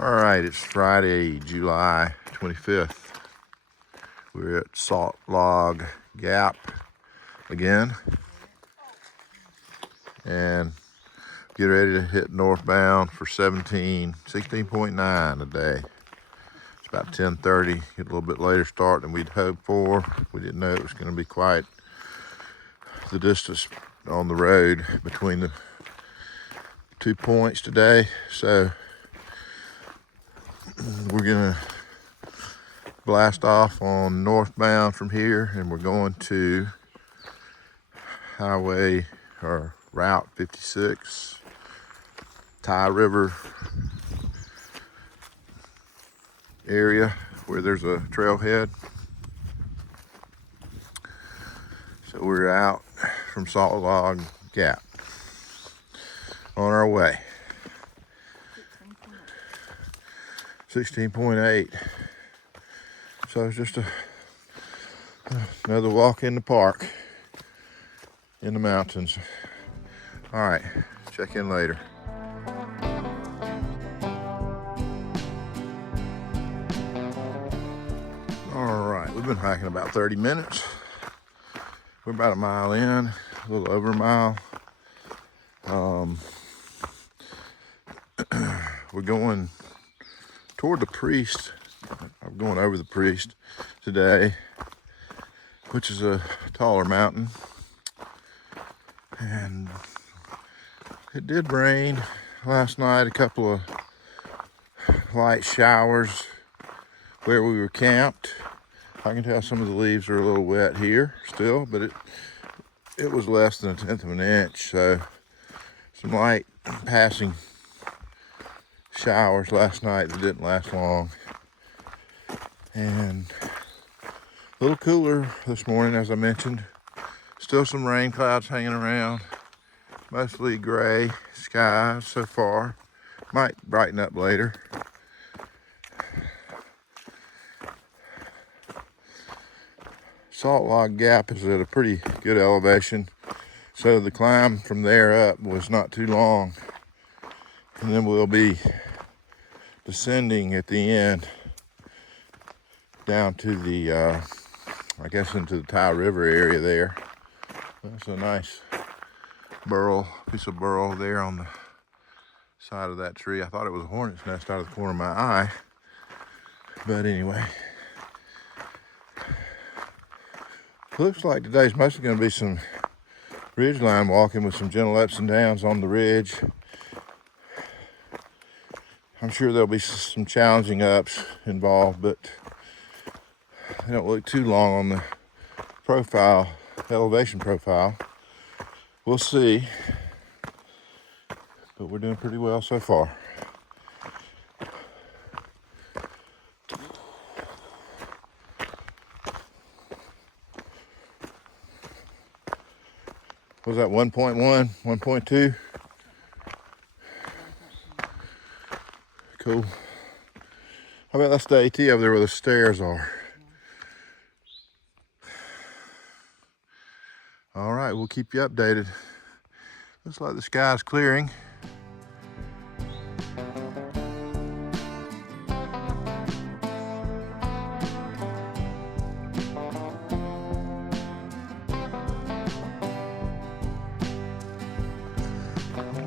All right, it's Friday, July 25th. We're at Salt Log Gap again and get ready to hit northbound for 16.9 a day. It's about 10:30, get a little bit later start than we'd hoped for. We didn't know it was going to be quite the distance on the road between the 2 points today. So we're gonna blast off on northbound from here, and we're going to highway or Route 56, Tye River area where there's a trailhead. So we're out from Salt Log Gap on our way. 16.8. So it's just another walk in the park in the mountains. All right, check in later. All right, we've been hiking about 30 minutes. We're about a mile in, a little over a mile. We're going toward the Priest. I'm going over the Priest today, which is a taller mountain. And it did rain last night, a couple of light showers where we were camped. I can tell some of the leaves are a little wet here still, but it was less than 1/10 of an inch. So some light passing showers last night that didn't last long. And a little cooler this morning, as I mentioned. Still some rain clouds hanging around. Mostly gray skies so far. Might brighten up later. Salt Log Gap is at a pretty good elevation, so the climb from there up was not too long. And then we'll be descending at the end down to the, I guess into the Tye River area there. That's a nice piece of burl there on the side of that tree. I thought it was a hornet's nest out of the corner of my eye. But anyway, looks like today's mostly going to be some ridgeline walking with some gentle ups and downs on the ridge. I'm sure there'll be some challenging ups involved, but they don't look too long on the elevation profile. We'll see, but we're doing pretty well so far. Was that 1.1, 1.2? Cool. How about that's the AT over there where the stairs are? All right, we'll keep you updated. Looks like the sky's clearing.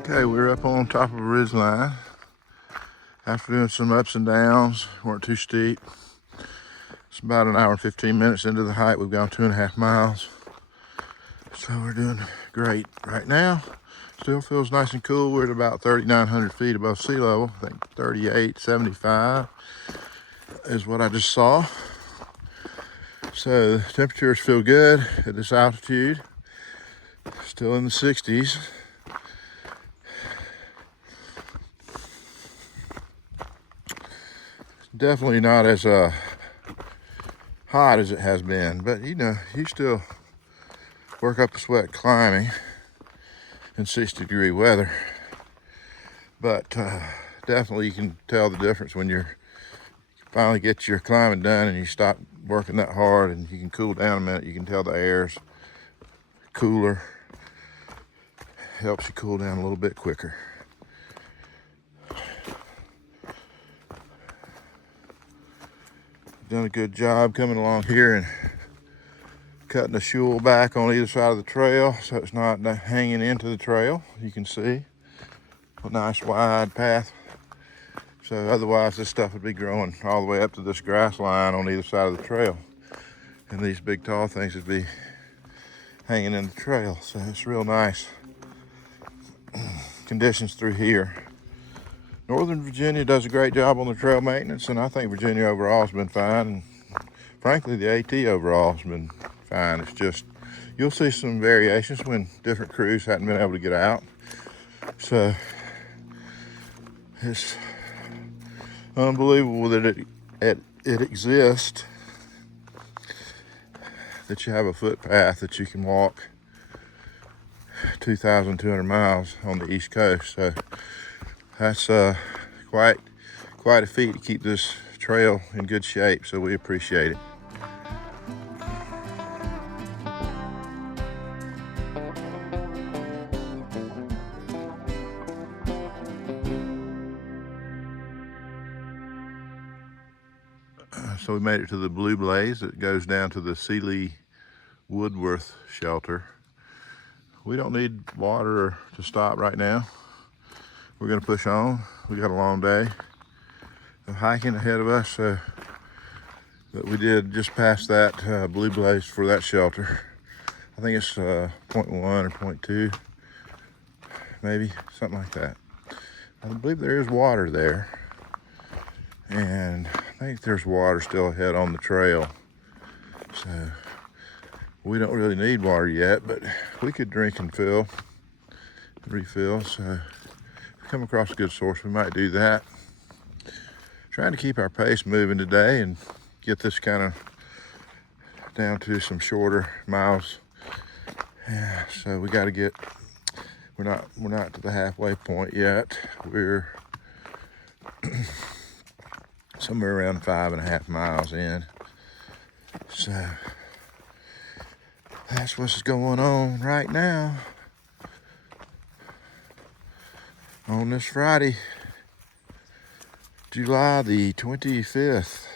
Okay, we're up on top of a ridgeline. After doing some ups and downs, weren't too steep. It's about an hour and 15 minutes into the hike. We've gone 2.5 miles. So we're doing great right now. Still feels nice and cool. We're at about 3,900 feet above sea level. I think 38.75 is what I just saw. So the temperatures feel good at this altitude. Still in the 60s. Definitely not as hot as it has been, but you still work up a sweat climbing in 60-degree weather. But definitely you can tell the difference when you finally get your climbing done and you stop working that hard and you can cool down a minute. You can tell the air's cooler. Helps you cool down a little bit quicker. Done a good job coming along here and cutting the shule back on either side of the trail so it's not hanging into the trail. You can see a nice wide path. So otherwise this stuff would be growing all the way up to this grass line on either side of the trail. And these big tall things would be hanging in the trail. So it's real nice conditions through here. Northern Virginia does a great job on the trail maintenance, and I think Virginia overall has been fine. And frankly, the AT overall has been fine. It's just, you'll see some variations when different crews hadn't been able to get out. So it's unbelievable that it exists, that you have a footpath that you can walk 2,200 miles on the East Coast. So that's quite a feat to keep this trail in good shape, so we appreciate it. So we made it to the Blue Blaze. It goes down to the Sealy Woodworth shelter. We don't need water to stop right now. We're gonna push on. We got a long day of hiking ahead of us. But we did just pass that Blue Blaze for that shelter. I think it's 0.1 or 0.2, maybe, something like that. I believe there is water there. And I think there's water still ahead on the trail. So we don't really need water yet, but we could drink and refill. So if we come across a good source, we might do that. Trying to keep our pace moving today and get this kind of down to some shorter miles. Yeah, so we got to get, we're not to the halfway point yet. We're somewhere around 5.5 miles in. So that's what's going on right now on this Friday, July the 25th.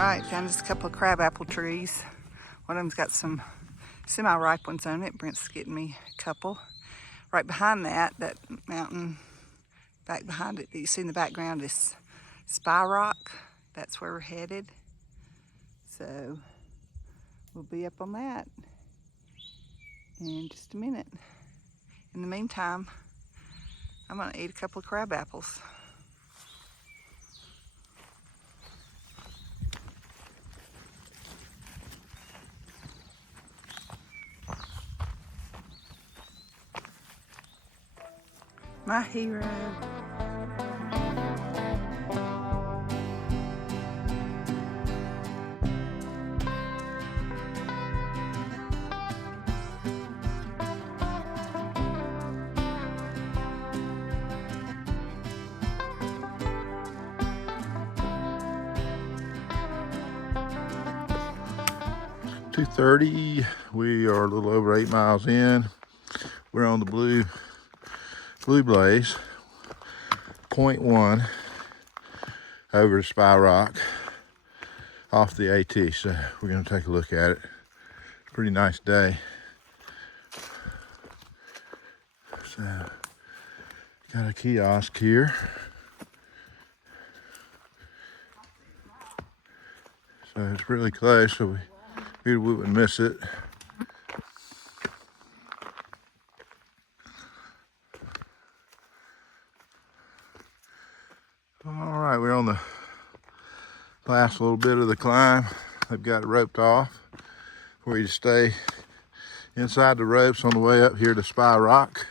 Alright, found just a couple of crabapple trees. One of them's got some semi-ripe ones on it. Brent's getting me a couple. Right behind that mountain, back behind it that you see in the background is Spy Rock. That's where we're headed. So we'll be up on that in just a minute. In the meantime, I'm gonna eat a couple of crab apples. My hero. .2:30. We are a little over 8 miles in. We're on the Blue Blaze, 0.1 over Spy Rock off the AT. So we're gonna take a look at it. It's a pretty nice day. So got a kiosk here. So it's really close, so we figured we wouldn't miss it. All right, we're on the last little bit of the climb. They've got it roped off for you to stay inside the ropes on the way up here to Spy Rock.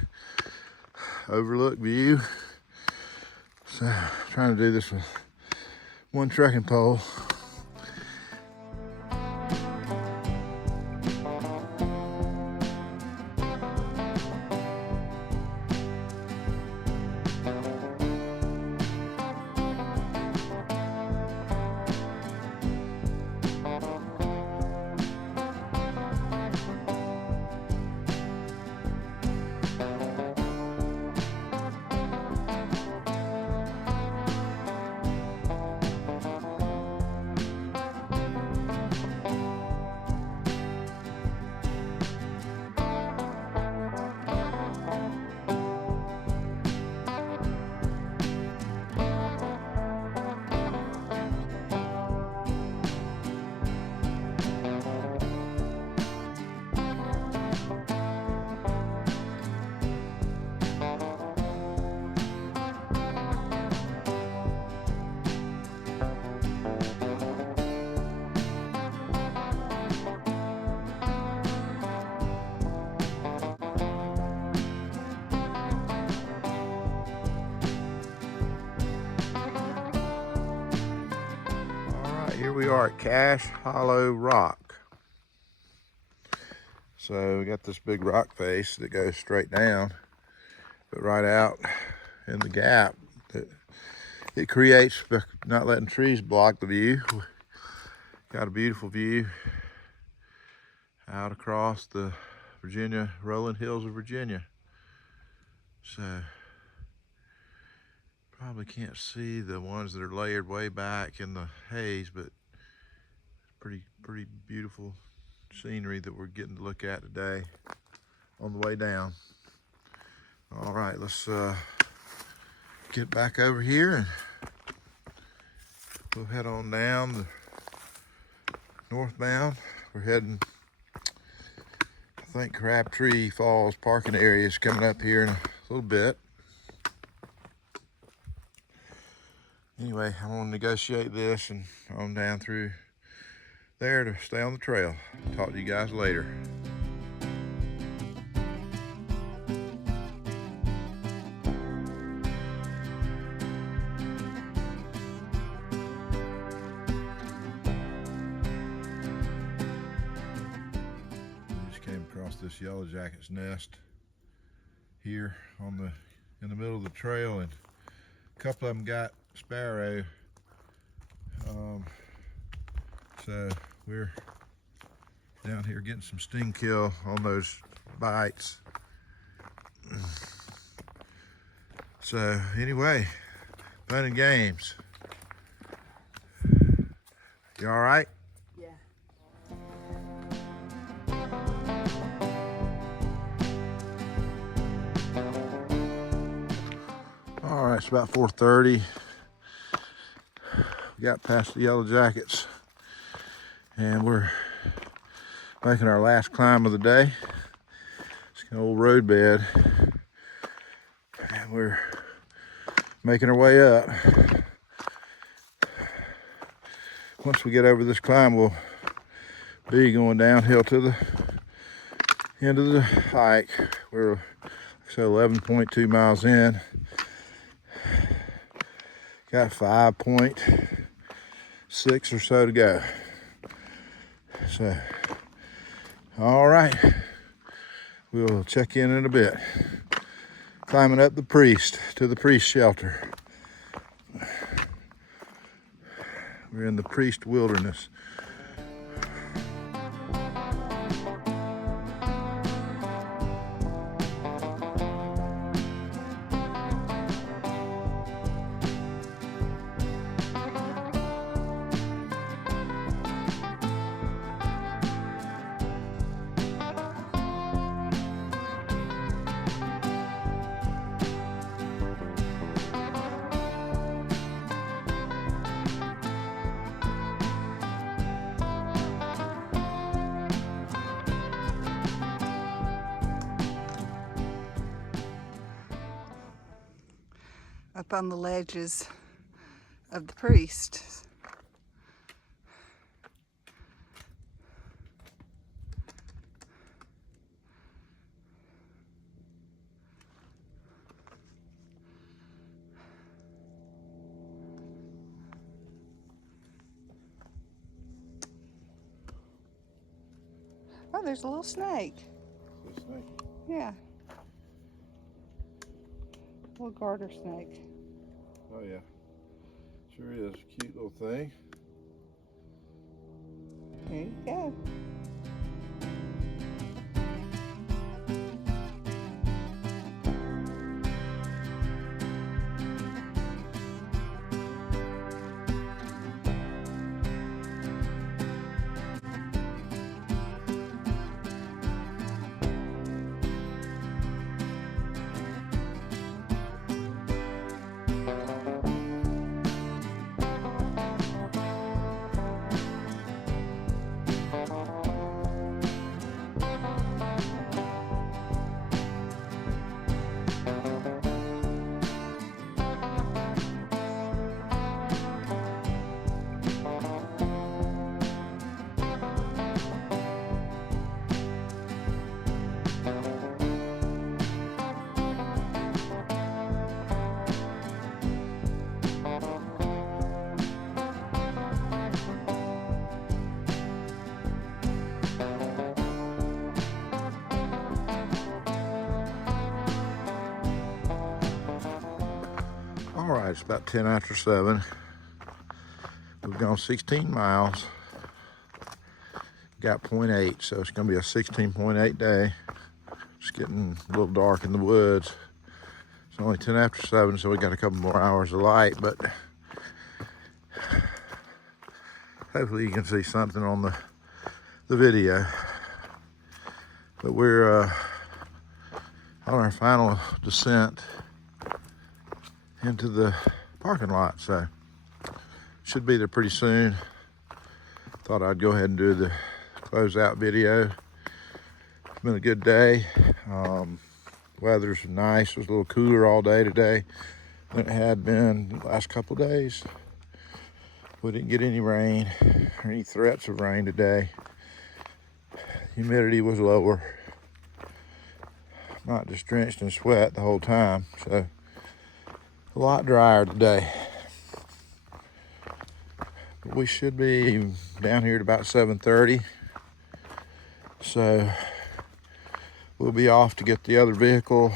Overlook view. So trying to do this with one trekking pole. Here we are at Cache Hollow Rock. So we got this big rock face that goes straight down, but right out in the gap that it creates by not letting trees block the view. Got a beautiful view out across the rolling hills of Virginia. So probably can't see the ones that are layered way back in the haze, but pretty beautiful scenery that we're getting to look at today on the way down. All right, let's get back over here and we'll head on down the northbound. We're heading, I think Crabtree Falls parking area is coming up here in a little bit. Anyway, I'm gonna negotiate this and on down through there to stay on the trail. Talk to you guys later. Just came across this yellow jacket's nest here in the middle of the trail, and a couple of them got sparrow. So we're down here getting some sting kill on those bites. So anyway, fun and games. You all right? Yeah. All right, it's about 4:30. We got past the yellow jackets and we're making our last climb of the day. It's an old road bed and we're making our way up. Once we get over this climb, we'll be going downhill to the end of the hike. We're 11.2 miles in. Got 5.6 or so to go. So, all right, we'll check in a bit. Climbing up the Priest to the Priest shelter. We're in the Priest Wilderness. Up on the ledges of the Priest Oh, there's a little snake. This snake. Yeah. Little garter snake. Oh yeah. Sure is. Cute little thing. There you go. All right, it's about 10 after 7. We've gone 16 miles. Got 0.8, so it's gonna be a 16.8 day. It's getting a little dark in the woods. It's only 10 after 7, so we got a couple more hours of light, but hopefully you can see something on the video. But we're on our final descent into the parking lot, so should be there pretty soon. Thought I'd go ahead and do the closeout video. It's been a good day. Weather's nice. It was a little cooler all day today than it had been the last couple of days. We didn't get any rain or any threats of rain today. Humidity was lower. Not just drenched in sweat the whole time, so a lot drier today. But we should be down here at about 7:30. So we'll be off to get the other vehicle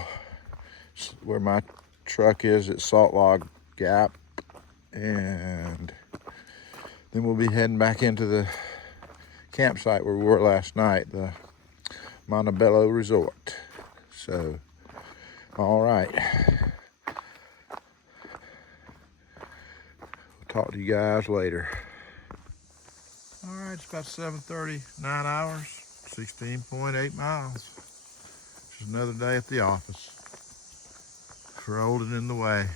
where my truck is at Salt Log Gap. And then we'll be heading back into the campsite where we were last night, the Montebello Resort. So, all right. Talk to you guys later. All right, it's about 7:30, 9 hours, 16.8 miles. Just another day at the office. Rolling in the way.